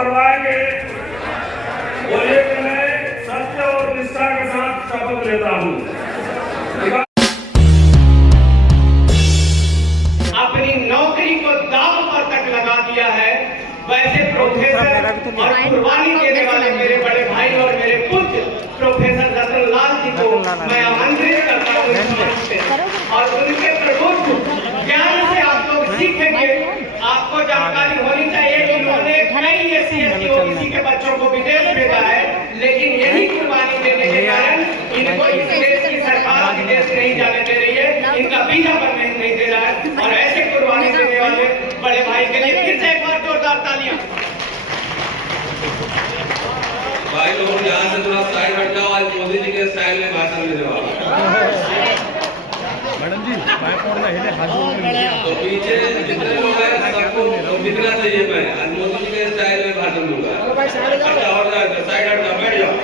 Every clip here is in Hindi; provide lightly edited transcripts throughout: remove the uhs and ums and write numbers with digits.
हरवाएंगे। बोलिए कि मैं सत्य और निष्ठा के साथ शपथ लेता हूँ। अपनी नौकरी को दांव पर तक लगा दिया है, वैसे प्रोफेसर और कुर्बानी देने वाले मेरे बड़े भाई और मेरे पुत्र प्रोफेसर रतनलाल जी को मैं आमंत्रित करता हूँ इस मंच पे, और उनके प्रबुद्ध ज्ञान से आप लोग सीखेंगे। आपको जानकारी होनी चाहिए कि उन्होंने कई SC/ST OBC के बच्चों को विदेश भेजा है, लेकिन यही कुर्बानी देने के कारण इनको इस देश की सरकार विदेश नहीं जाने दे रही है, इनका वीजा बनने नहीं दे रहा है। और ऐसे कुर्बानी देने वाले बड़े भाई के लिए फिर से एक बार जोरदार तालियां। भाई लोग यहाँ से थोड़ा साइड हट जाओ, आज मोदी जी के स्टाइल में भाषण देने वाला। मैडम जी तो पीछे जितने लोग हैं सबको दिखना चाहिए। मैं आज मोदी जी के स्टाइल में भाषण दूंगा। अच्छा और साइड हट जाओ, बैठ जाओ।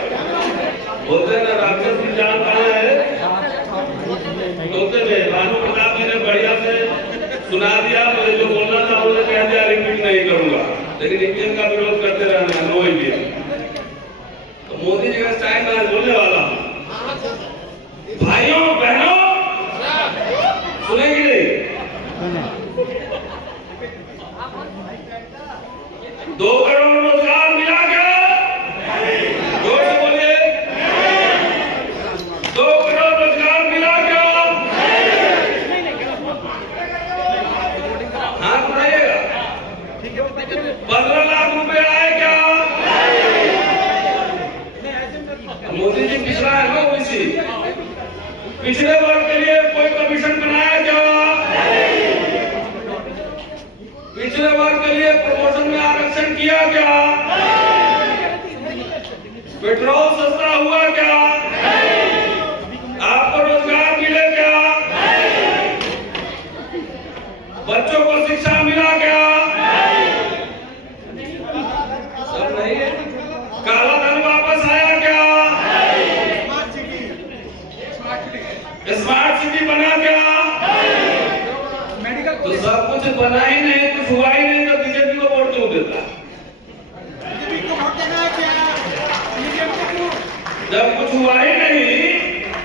बोलते ना राक्षस की जान कहाँ है, बोलते में भानु प्रताप जी ने बढ़िया से सुना दिया। मुझे जो बोलना था उन्होंने कह दिया, रिपीट नहीं करूंगा, लेकिन ईवीएम का विरोध करते रहना, नो ईवीएम। तो मोदी जी का स्टाइल में बोलने वाला हूँ। भाइयों बहनों सुनेंगे नहीं, 2 करोड़ रोजगार मिला क्या? जोर से बोलिए, 2 करोड़ रोजगार मिला क्या? हाथ उठाइएगा। 15 लाख रुपए आए क्या? मोदी जी पिछड़ा है ना ओबीसी, पिछड़े वर्ग के लिए कोई कमीशन बनाया क्या? पिछड़े वर्ग के लिए प्रमोशन में आरक्षण किया क्या? पेट्रोल सस्ता हुआ क्या? आपको रोजगार मिले क्या? बच्चों को शिक्षा मिला क्या? सब नहीं है। काला धन वापस आया क्या? स्मार्ट सिटी बना क्या? तो सब कुछ बना ही नहीं, कुछ हुआ ही नहीं, तो बीजेपी को वोट क्यों देता? जब कुछ हुआ ही नहीं,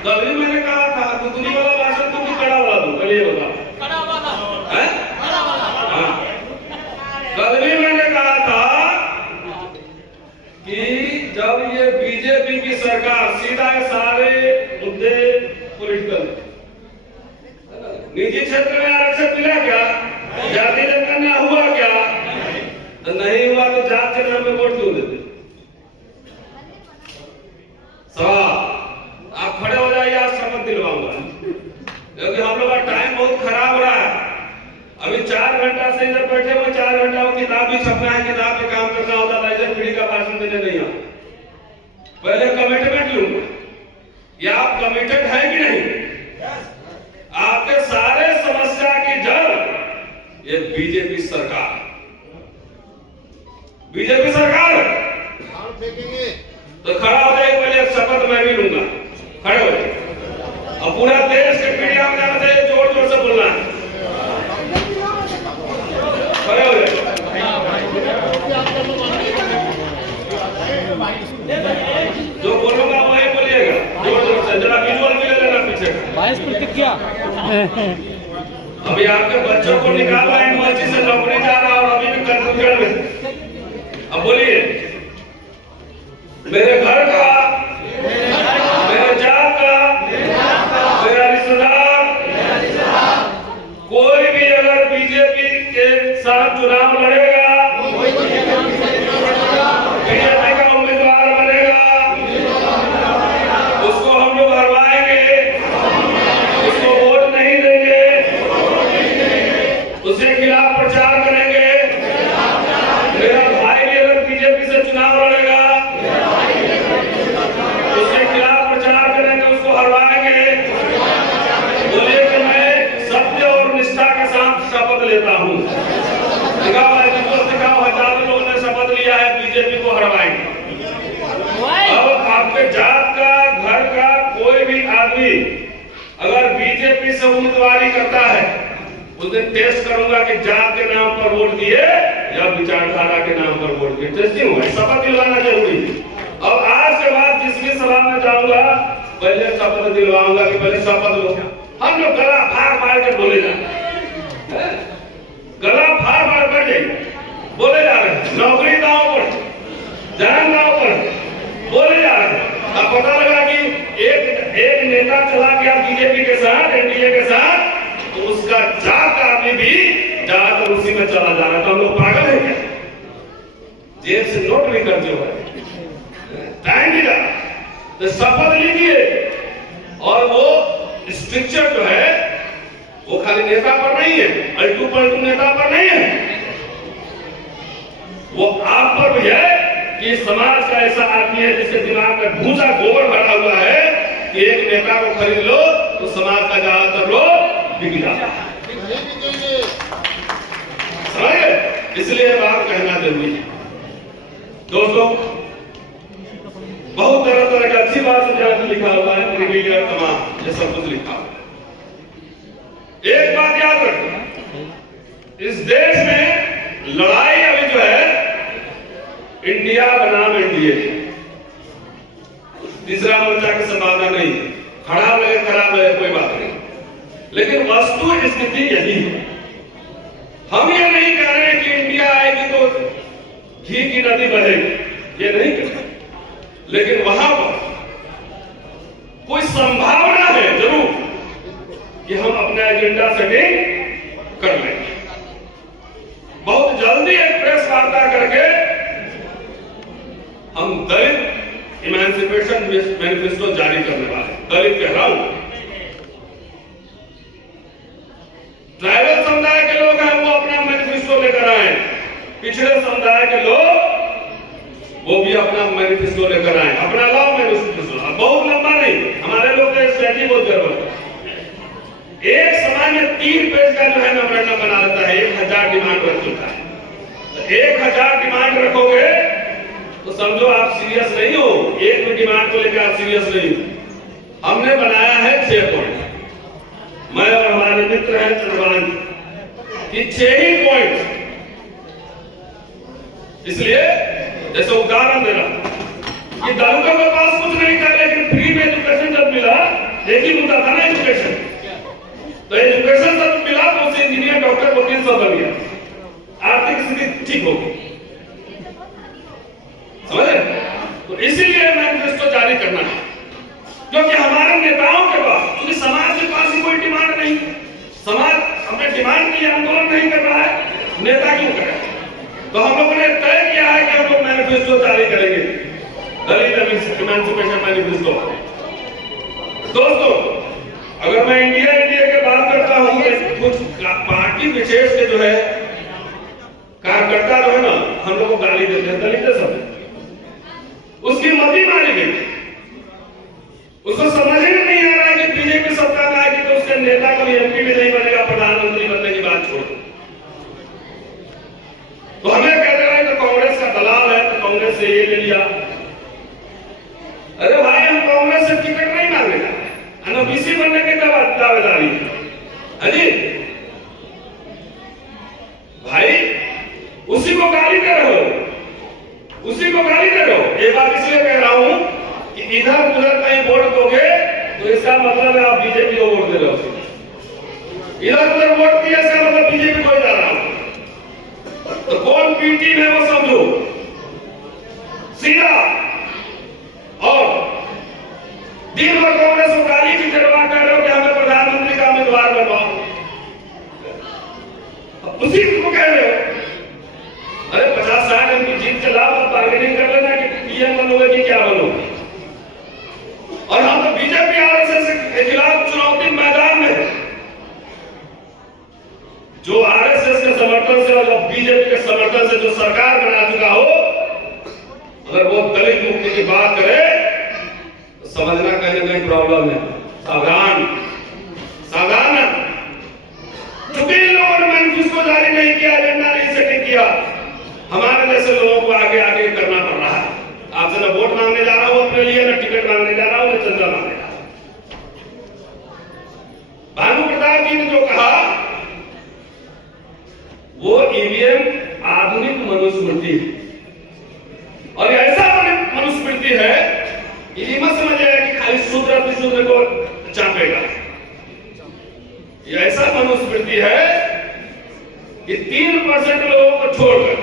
कभी मैंने कहा था दुगनी वाला भाषण तो कड़ा वाला दो, कल ये बता कल भी मैंने कहा था कि जब ये बीजेपी की सरकार सीधा सारे मुद्दे पॉलिटिकल, निजी क्षेत्र में आरक्षण मिला क्या? जाति जनगणना हुआ क्या? तो नहीं हुआ तो जात के नाम पे वोट क्यों देते? आप खड़े हो जाइए, आज शपथ दिलवाऊंगा, क्योंकि हम लोग का टाइम बहुत खराब रहा है। अभी 4 घंटा से इधर बैठे हुए, 4 घंटा में किताब भी छपना है, किताब पे काम करना होता था, इधर पीढ़ी का भाषण देने नहीं आता। पहले कमिटमेंट लूंगा, या आप कमिटेड है कि नहीं? आपके सारे समस्या की जड़ ये बीजेपी सरकार, बीजेपी सरकार। तो खड़ा हो जाए, पहले शपथ मैं भी लूंगा, खड़े हो जाए। अब पूरा देश के मीडिया में जाना चाहिए, जोर जोर से बोलना है, खड़े हो जाए। जो बोलूंगा वही बोलिएगा, जोर जोर से, जरा विजुअल भी ले लेना पीछे। 22 प्रतिज्ञा। अभी आपके बच्चों को निकाला यूनिवर्सिटी से, नौकरी जा रहा और अभी भी कंफ्यूजन में। अब बोलिए, मेरे घर का, मेरे जात का, मेरा रिश्तेदार, कोई भी अगर बीजेपी के साथ चुनाव लड़ेगा, बीजेपी का उम्मीदवार बनेगा, उसको हम लोग हरवाएंगे, उसको वोट नहीं देंगे, उसके खिलाफ प्रचार करेंगे। मेरा भाई भी अगर बीजेपी से चुनाव लड़ेगा, उसके खिलाफ प्रचार करेंगे, उसको हरवाएंगे। बोलिए कि मैं सत्य और निष्ठा के साथ शपथ लेता हूँ। दिखाओ है, दिखाओ, हजारों लोगों ने शपथ लिया है, बीजेपी को हरवाएंगे। अब आपके जात का, घर का कोई भी आदमी अगर बीजेपी से उम्मीदवारी करता है, उस दिन टेस्ट करूंगा कि जात के नाम पर वोट दिए या विचारधारा के नाम पर वोट दिए। इंटरेस्टिंग हुआ, शपथ दिलवाना जरूरी है। और आज के बाद जिस भी सभा में जाऊंगा पहले शपथ दिलवाऊंगा कि पहले शपथ लो। हम लोग गला फाड़ के बोले जा रहे हैं, गला फाड़ कर बोले जा रहे हैं, नौकरी दांव पर, जान दांव पर बोले जा रहे हैं। अब पता लगा कि एक नेता चला गया बीजेपी के साथ, एनडीए के साथ, तो उसका जात आदमी भी ज्यादातर उसी में चला जा रहा है। तो हम लोग पागल है क्या? जेब से नोट भी कर जो है टाइम भी लगा, तो शपथ लीजिए। और वो स्ट्रक्चर जो है वो खाली नेता पर नहीं है, अल्टू पलटू नेता पर नहीं है, वो आप पर भी है कि समाज का ऐसा आदमी है जिसके दिमाग में भूसा गोबर भरा हुआ है कि एक नेता को खरीद लो तो समाज का ज्यादातर लोग बिक जाता है। समझे? इसलिए बात कहना जरूरी है दोस्तों। बहुत तरह तरह की अच्छी बात से लिखा हुआ है, प्रिविलेज तमाम ये सब कुछ लिखा हुआ है। एक बात याद रखो, इस देश में लड़ाई अभी जो है इंडिया बनाम एनडीए, तीसरा मोर्चा की संभावना नहीं है। खराब लगे कोई बात नहीं, लेकिन वस्तु स्थिति यही है। हम ये नहीं कह रहे कि इंडिया आएगी तो घी की नदी बहेगी, ये नहीं कह रहे, लेकिन वहां पर कोई संभावना है जरूर कि हम अपना एजेंडा सेटिंग कर लेंगे। बहुत जल्दी एक प्रेस वार्ता करके हम दलित इमेंसिपेशन मैनिफेस्टो जारी करने वाले। दलित कह रहा हूं, ट्राइबल समुदाय के लोग हैं वो अपना मैनिफेस्टो लेकर आए, पिछड़े समुदाय के लोग वो भी अपना मैनिफेस्टो लेकर आए, अपना लाओ मैनिफेस्टो। बहुत लंबा नहीं, हमारे लोग का स्ट्रेटजी बहुत गड़बड़ है। एक समय में 3 पेज का जो है मेमोरेंडम बना लेता है, 1000 डिमांड रख देता है। 1000 डिमांड रखोगे तो समझो आप सीरियस नहीं हो, एक भी डिमांड को लेकर आप सीरियस नहीं हो। हमने बनाया है 6 पॉइंट, मैं और हमारे मित्र हैं चंद्रबान की 6 ही पॉइंट। इसलिए जैसे उदाहरण दे रहा कि दलितों के पास कुछ नहीं था, लेकिन फ्री में एजुकेशन जब मिला, एक ही मुद्दा था ना एजुकेशन, तो एजुकेशन जब मिला तो उसे इंजीनियर डॉक्टर वकील सब बन गया, आर्थिक स्थिति ठीक हो गई। समझे? तो इसीलिए मैनिफेस्टो जारी करना है, क्योंकि हमारे नेताओं के पास, क्योंकि समाज के पास ही कोई डिमांड नहीं, समाज अपने डिमांड की आंदोलन नहीं कर रहा है, नेता क्यों करे? तो हम लोगों ने तय किया है कि हम लोग मैनिफेस्टो जारी करेंगे, दलित इमेंसिपेशन मैनिफेस्टो। दोस्तों, अगर मैं इंडिया की बात करता हूं, कुछ पार्टी विशेष के जो है कार्यकर्ता जो है ना, हम लोग को गाली देते हैं, दलित सब उसकी मती मारी गई। उसको समझ ही नहीं आ रहा है कि बीजेपी सत्ता में आएगी तो उसके नेता कभी एमपी भी नहीं बनेगा, प्रधानमंत्री बनने की बात छोड़। तो हमें कहते हैं कि कांग्रेस का दलाल है तो कांग्रेस से ये ले लिया। अरे भाई, हम कांग्रेस से टिकट नहीं मांगने जा रहे हैं, बीसी बनने की दावेदारी है जी। भाई उसी को गाली दे रहे हो, उसी को गाली दे रहे हो। एक बात इसलिए कह रहा हूं कि इधर उधर कहीं वोट दोगे तो इसका मतलब है आप बीजेपी को वोट दे रहे हो। इधर उधर वोट दिया इसका मतलब बीजेपी को जा रहा हूं। तो कौन बी टीम है वो समझो सीधा, और दिन भर कांग्रेस को गाली की जरवा कर रहे हो कि हमें प्रधानमंत्री का उम्मीदवार बनवाओ, उसी को कह रहे हो। अरे 50-60 एमपी जीत के लाभ बार्गेनिंग कर लेना कि पीएम बनोगे कि क्या बनोगे। और हम तो बीजेपी आरएसएस के खिलाफ चुनौती मैदान में है। जो आरएसएस के समर्थन से और बीजेपी के समर्थन से जो सरकार बना चुका हो, अगर वो दलित मुक्ति की बात करे तो समझना कहीं ना कहीं प्रॉब्लम है। सावधान सावधान। चूंकि लोगों ने मैनिफेस्टो जारी नहीं किया, एजेंडा नहीं सेटिंग किया, हमारे जैसे लोगों को आगे आगे करना पड़ रहा है। आपसे ना वोट मांगने जा रहा हूं अपने लिए, ना टिकट मांगने जा रहा हूं, ना चंदा मांगने जा रहा हूं। भानु प्रताप जी ने जो कहा वो ईवीएम आधुनिक मनुस्मृति है। और ऐसा मनुस्मृति है कि ये मत समझिएगा कि खाली शूद्र अतिशूद्र को चापेगा। ये ऐसा मनुस्मृति है कि 3% लोगों को छोड़कर,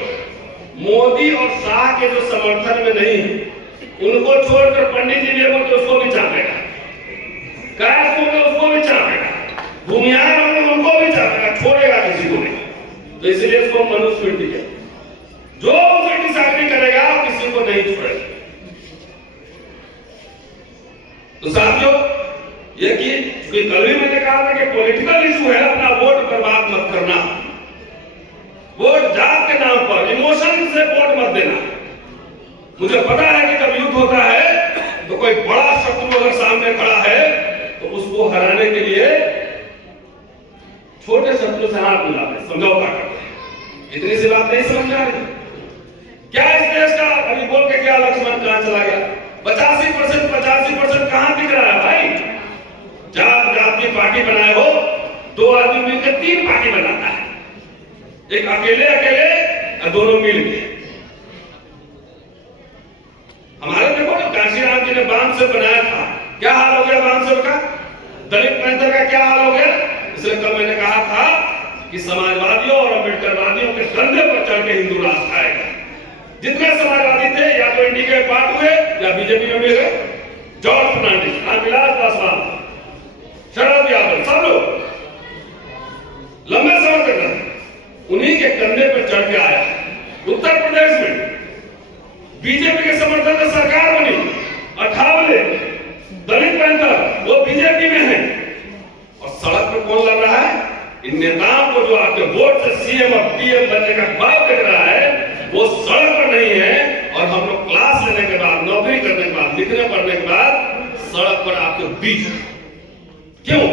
मोदी और शाह के जो समर्थन में नहीं उनको छोड़कर, पंडित जी भी बोलते उसको भी चापेगा, कास्ट होगा उसको भी चापेगा, भूमिहार होगा उनको भी चापेगा, छोड़ेगा किसी को नहीं। तो इसलिए इसको मनुस्मृति कहते हैं। जो उसे डिसाइड करेगा किसी को नहीं छोड़ेगा। तो साथियों, ये कि कल भी मैंने कहा था कि पॉलिटिकल इशू है, अपना वोट बर्बाद मत करना। वोट जात के नाम पर इमोशन से वोट मत देना। मुझे पता है कि जब युद्ध होता है तो कोई बड़ा शत्रु अगर सामने खड़ा है तो उसको हराने के लिए छोटे शत्रु से हाथ मिलाते, समझौता करते हैं। इतनी सी बात नहीं समझ आ रही क्या? इस देश का अभी बोल के क्या लक्ष्मण कहां चला गया? 85% कहां दिख रहा है भाई? जात जात की पार्टी बनाए हो, 2 आदमी मिलकर 3 पार्टी बनाता है, एक अकेले और दोनों मिल के। हमारे देखो ना, काशीराम जी ने बांध से बनाया था, क्या हाल हो गया बांध से का? दलित पैंथर का क्या हाल हो गया? इसलिए कल मैंने कहा था कि समाजवादियों और अम्बेडकरवादियों के कंधे पर चढ़ के हिंदू राष्ट्र आएगा। जितने समाजवादी थे या तो इंडी के पार्ट हुए या बीजेपी में मिल गए। जॉर्ज फर्नांडिस, रामविलास पासवान, शरद यादव, सब लोग लंबे समय तक उन्हीं के कंधे पर चढ़ के आया। उत्तर प्रदेश में बीजेपी के समर्थन में सरकार बनी, 58 दलित पैंथर वो बीजेपी में है। और सड़क पर कौन लड़ रहा है? इन नेताओं को जो आपके वोट से सीएम और पीएम बनने का ख्वाब देख रहा है, वो सड़क पर नहीं है। और हम लोग क्लास लेने के बाद, नौकरी करने के बाद, लिखने पढ़ने के बाद सड़क पर आपके बीच। क्यों?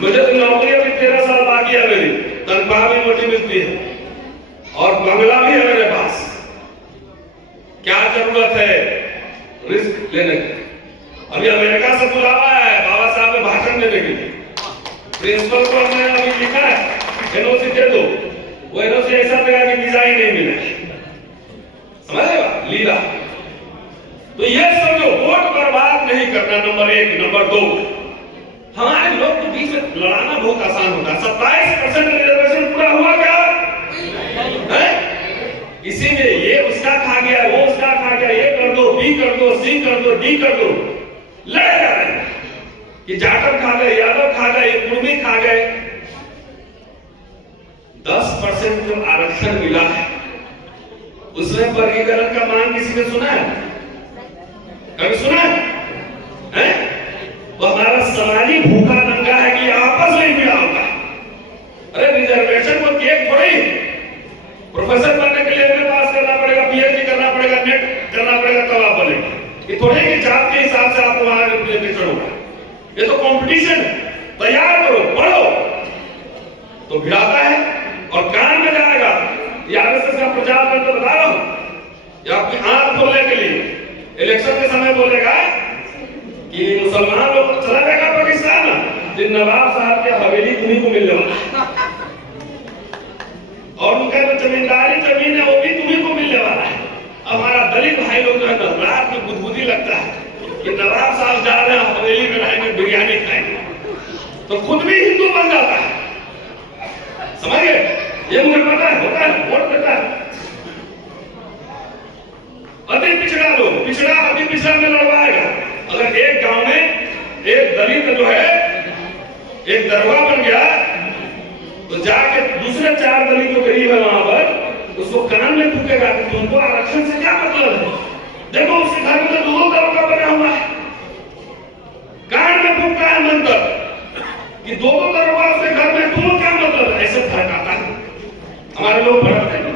मुझे तो नौकरी अभी 13 साल बाकी है, मेरी तनख्वाह भी मोटी मिलती है और बंगला भी है मेरे पास। क्या जरूरत है रिस्क लेने की? अभी अमेरिका से बुलावा है बाबा साहब में भाषण देने के लिए। प्रिंसिपल को हमने अभी लिखा है एनओसी दे दो, वो एनओसी ऐसा देगा कि वीजा ही नहीं मिले। समझेगा लीला? तो ये समझो, वोट बर्बाद नहीं करना, नंबर 1। नंबर 2, हमारे लोग के बीच में लड़ाना बहुत आसान होता है। 27% रिजर्वेशन पूरा हुआ क्या है? इसी में ये उसका खा गया, वो उसका खा गया, ये कर दो, बी कर दो, सी कर दो, डी कर दो, लड़ जा रहे हैं कि जाटव खा गए, यादव खा गए, कुर्मी खा गए। 10% जो आरक्षण मिला है उसमें वर्गीकरण का मांग किसी ने सुना है? कभी सुना है? तो हमारा समाजी भूखा दंगा है कि आपस में मिला होता है। अरे रिजर्वेशन को केक थोड़ी, प्रोफेसर बनने के लिए एमए पास करना पड़ेगा, पीएचडी करना पड़ेगा, नेट करना पड़ेगा, तब आप बनेंगे। ये थोड़ी कि जात के हिसाब से आपको वहां रिप्रेजेंटेशन होगा। ये तो कंपटीशन है। तैयार करो, पढ़ो, तो भिड़ाता है और कान में जाएगा। ये आरएसएस का प्रचार मैं तो बता रहा हूं, ये आपकी आंख खोलने के लिए इलेक्शन के समय बोलेगा कि मुसलमान लोग चला जाएगा पाकिस्तान, जिन नवाब साहब के हवेली तुम्ही को मिल जाएगा और उनका जो जमींदारी जमीन है वो भी तुम्ही को मिलने वाला है। हमारा दलित भाई लोग जो है ना, रात में गुदगुदी लगता है कि नवाब साहब जा रहे हैं, हवेली में रहेंगे, बिरयानी खाएंगे, तो खुद भी हिंदू बन जाता है। समझ गए? ये मुझे पता है, होता है, वोट देता है। अति पिछड़ा लोग, पिछड़ा अति पिछड़ा में लड़वाएगा। अगर एक गांव में एक दलित जो है एक दरगाह बन गया तो जाके दूसरे 4 दलित जो गरीब है वहां पर उसको कान में फूकेगा कि तुमको आरक्षण से क्या मतलब है? देखो उसके घर में तो 2 दरगाह बना हुआ है, कान में फूकता है मंत्र कि 2 दरगाह से घर में तुम क्या मतलब है? ऐसे भड़काता है। हमारे लोग भड़कते हैं,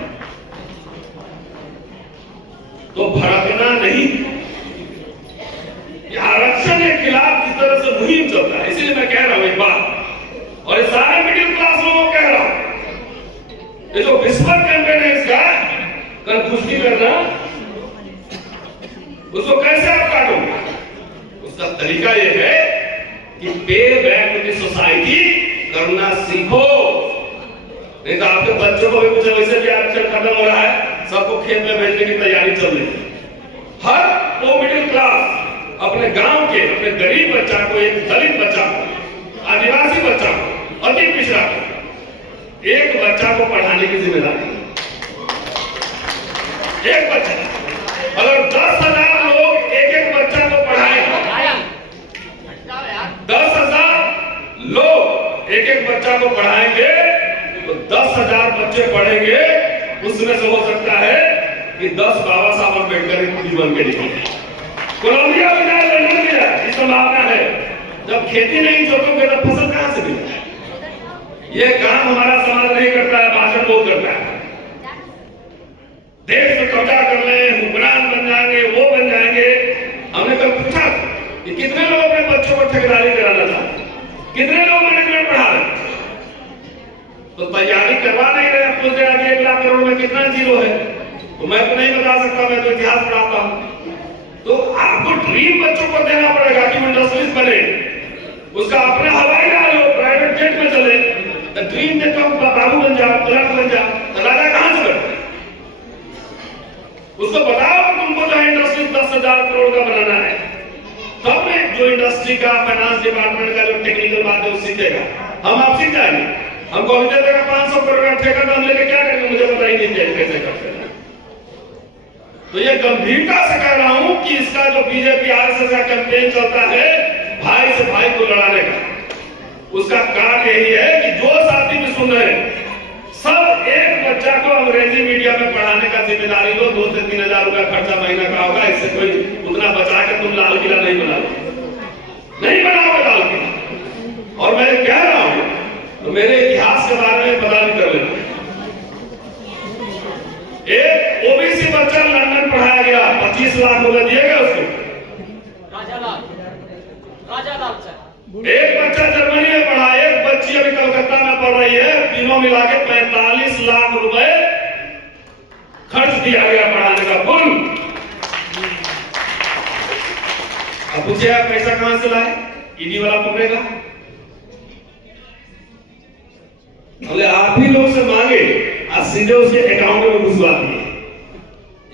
तो भड़कना नहीं। आरक्षण के खिलाफ जिस तरह से मुहिम चलता है, इसलिए मैं कह रहा हूं एक बात, और ये सारे मिडिल क्लास लोगों को कह रहा हूं, ये जो विस्फोट कैंपेन है इसका कल पुष्टि करना, उसको कैसे आप काटोगे? उसका तरीका ये है कि पे बैक टू द सोसाइटी करना सीखो। नहीं तो आपके बच्चों को भी कुछ वैसे भी आरक्षण खत्म हो रहा है, सबको खेत में भेजने की तैयारी चल रही है। हर वो मिडिल क्लास अपने गांव के अपने गरीब बच्चा को, एक दलित बच्चा को, आदिवासी बच्चा को, अति पिछड़ा को, एक बच्चा को पढ़ाने की जिम्मेदारी, एक बच्चा। अगर 10,000 लोग एक एक बच्चा को पढ़ाएं, 10,000 लोग एक एक बच्चा को पढ़ाएंगे तो 10,000 बच्चे पढ़ेंगे। उसमें से हो सकता है कि 10 बाबा साहब अम्बेडकर जीवन के लिए कोलंबिया में जाए, लंदन में जाए, इस संभावना है। जब खेती नहीं जोतोगे तो फसल कहां से मिलेगी? ये काम हमारा समाज नहीं करता है, भाषण बहुत करता है। देश में कब्जा कर ले, हुक्मरान बन जाएंगे, वो बन जाएंगे। हमने कल पूछा कि कितने लोग अपने बच्चों को ठेकेदारी कराना चाहते, कितने लोग मैनेजमेंट पढ़ा रहे, तो तैयारी करवा नहीं रहे। अब पूछते हैं 1 लाख करोड़ में कितना जीरो है, तो मैं तो नहीं बता सकता, मैं तो इतिहास पढ़ाता हूं। तो आपको ड्रीम बच्चों को देना पड़ेगा कि वो इंडस्ट्रीज बने, उसका अपना हवाई जहाज हो, प्राइवेट जेट में चले। तो ड्रीम में तो बाबू बन जा, क्लर्क बन जा, तो राजा कहां से बने? उसको बताओ कि तुमको जो इंडस्ट्री 10,000 करोड़ का बनाना है, तब में जो इंडस्ट्री का, फाइनेंस डिपार्टमेंट का जो टेक्निकल बात है वो सीखेगा। हम आप सीख जाएंगे। हमको अभी दे देगा 500 करोड़ का ठेका, तो हम लेके क्या करेंगे? मुझे पता ही नहीं कैसे करते हैं। तो ये गंभीरता से कह रहा हूं कि इसका जो बीजेपी आरएसएस का कैंपेन चलता है भाई से भाई को लड़ाने का, उसका कारण यही है कि जो साथी भी सुन रहे हैं, सब एक बच्चा को अंग्रेजी मीडियम में पढ़ाने का जिम्मेदारी लो। 2 से 3 हजार रुपया खर्चा महीना का होगा। इससे कोई उतना बचा के तुम लाल किला नहीं बनाओगे लाल किला। और मैं कह रहा हूं तो मेरे इतिहास के बारे में पता भी कर लेना। एक ओबीसी बच्चा लंदन पढ़ाया गया, 25 लाख रुपए दिए गए उसको। एक बच्चा जर्मनी में पढ़ा, एक बच्ची अभी कलकत्ता में पढ़ रही है। तीनों मिला के 45 लाख रुपए खर्च दिया गया पढ़ाने का कुल। अब पूछे आप पैसा कहां से लाए? ईडी वाला पकड़ेगा? बोले आप ही लोग से मांगे, आज सीधे उसके अकाउंट में घुसवा दिए।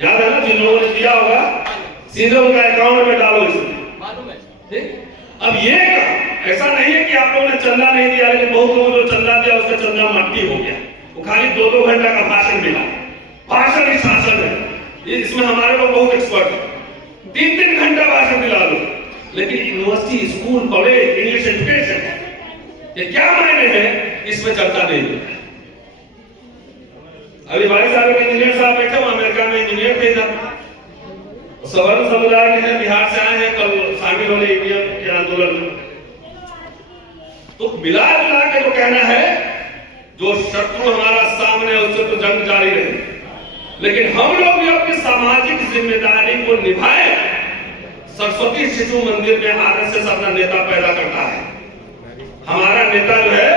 याद है ना, जिन लोगों ने दिया होगा सीधे उनका अकाउंट में डालो इसमें। अब ये ऐसा नहीं है कि आप लोगों ने चंदा नहीं दिया, लेकिन बहुत लोगों ने चंदा दिया, उसका चंदा मट्टी हो गया। वो खाली 2-2 घंटा का भाषण मिला। भाषण ही शासन है, इसमें हमारे लोग बहुत एक्सपर्ट हैं। 3-3 घंटा भाषण दिला दो, लेकिन university, school, college, English education, ये क्या मायने हैं, इसमें चर्चा नहीं है। अभी भाई साहब इंजीनियर साहब बैठे हुए, अमेरिका में इंजीनियर थे, सवर्ण समुदाय के हैं, बिहार से आए हैं, कल शामिल होने ईवीएम के आंदोलन में। तो मिला जुला के जो कहना है, जो शत्रु हमारा सामने है उससे तो जंग जारी रहे, लेकिन हम लोग भी अपनी सामाजिक जिम्मेदारी को निभाएं। सरस्वती शिशु मंदिर में आरएसएस अपना नेता पैदा करता है। हमारा नेता जो है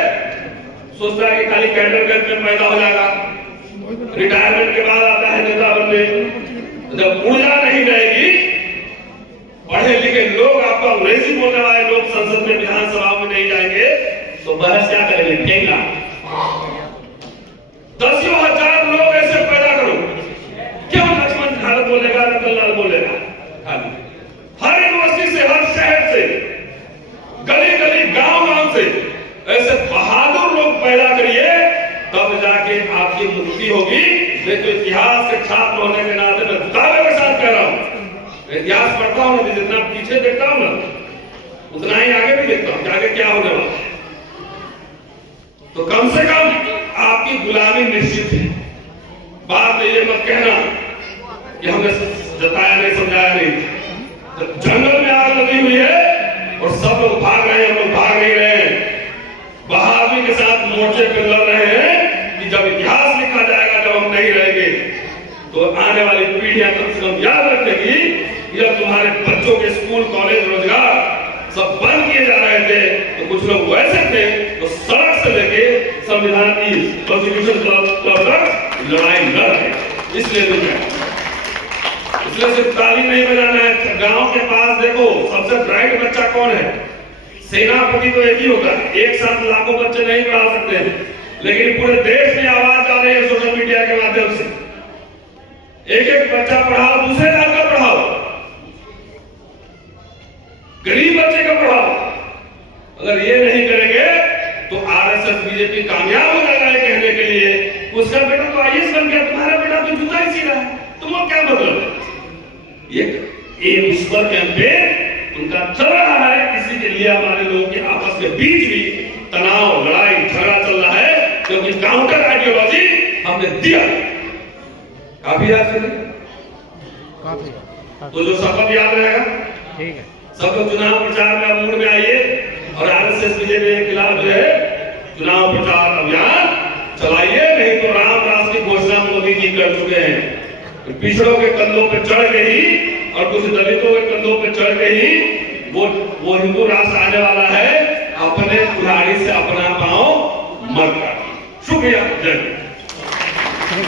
सोचता है कि खाली कैडर में पैदा हो जाएगा, रिटायरमेंट के बाद आता है नेता बनने। जब ऊर्जा नहीं रहेगी, पढ़े लिखे लोग, आपको अंग्रेजी बोलने वाले लोग संसद में, विधानसभा में नहीं जाएंगे, तो बहस क्या करेंगे? ठेंगा। 10,000 लोग ऐसे पैदा करो। क्यों लक्ष्मण झाड़ बोलेगा, रतनलाल बोलेगा? हर यूनिवर्सिटी से, हर शहर से, गली गली, गांव गांव से ऐसे बहादुर लोग पैदा करिए, तब जाके आपकी मुक्ति होगी। नहीं तो इतिहास के छात्र होने के नाते मैं दावे के साथ कह रहा हूं, इतिहास पढ़ता हूं ना, जितना पीछे देखता हूं ना, उतना ही आगे भी देखता हूं कि आगे क्या होने वाला। तो कम से कम आपकी गुलामी निश्चित है। बात ये मत कहना कि हमने जताया नहीं, समझाया नहीं। जंगल में आग लगी हुई है और सब लोग भाग रहे हैं, हम लोग भाग नहीं रहे हैं, बहादुरी के साथ मोर्चे पर लड़ रहे हैं कि जब इतिहास लिखा जाएगा, जब हम नहीं रहेंगे, तो आने वाली पीढ़ियां कम से कम याद रखेगी कि जब तुम्हारे बच्चों के स्कूल, कॉलेज, रोजगार सब बंद किए जा रहे थे, तो कुछ लोग वैसे थे तो सड़क से लेके संविधान की कॉन्स्टिट्यूशन क्लब तक लड़ाई लड़ रहे। इसलिए सिर्फ ताली नहीं बजाना है। गांव के पास देखो, सबसे ब्राइट बच्चा कौन है? सेनापति तो एक ही होगा, एक साथ लाखों बच्चे नहीं पढ़ा सकते, लेकिन पूरे देश में आवाज आ रही है सोशल मीडिया के माध्यम से। एक एक बच्चा पढ़ाओ, दूसरे लाख का पढ़ाओ, गरीब बच्चे का पढ़ाओ। अगर ये नहीं करेंगे तो आरएसएस बीजेपी कामयाब हो जाएगा ये कहने के लिए उसका बेटा तो आईएएस बन गया, तुम्हारा बेटा तो जूता ही सी रहा है, तुम्हारा क्या मतलब है? ये उस पर कैंपेन उनका चल रहा है। इसी के लिए हमारे लोगों के आपस के बीच भी तनाव, लड़ाई, झगड़ा चल रहा है, क्योंकि काउंटर आइडियोलॉजी हमने दिया। काफी याद करिए, तो जो शपथ याद रहेगा। ठीक है, सब लोग चुनाव प्रचार में मूड में आइए और आरएसएस बीजेपी के खिलाफ जो है चुनाव प्रचार अभियान चलाइए, नहीं तो राम राज की घोषणा मोदी जी कर चुके हैं। पिछड़ों के कंधों पे चढ़ के ही और कुछ दलितों के कंधों पे चढ़ के ही वो हिंदू राष्ट्र आने वाला है। अपने कुल्हाड़ी से अपना पांव मत काटिए। शुक्रिया, जय हिंद।